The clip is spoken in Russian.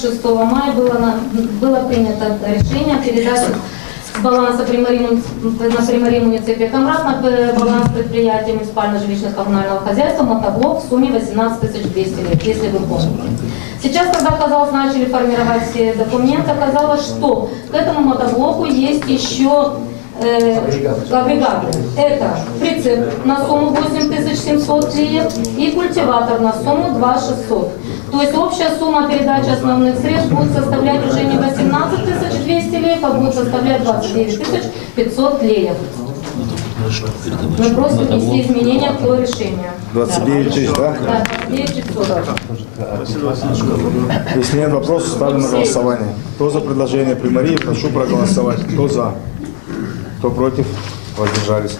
26 мая было принято решение о передаче с баланса на Приморье муниципе Камрад на баланс предприятия муниципально-жилищно-коммунального хозяйства мотоблок в сумме 18 200 лет, если вы помните. Сейчас, когда начали формировать все документы, оказалось, что к этому мотоблоку есть еще агрегаты. Это прицеп на сумму 8700 леев и культиватор на сумму 2600. То есть общая сумма передачи основных средств будет составлять уже не 18 200 леев, а будет составлять 29 500 леев. Мы просим внести изменения по решению. 29 тысяч, да? Да, 29 500. Если нет вопросов, ставлю на голосование. Кто за предложение Приморье, прошу проголосовать. Кто за? Кто против? Воздержались.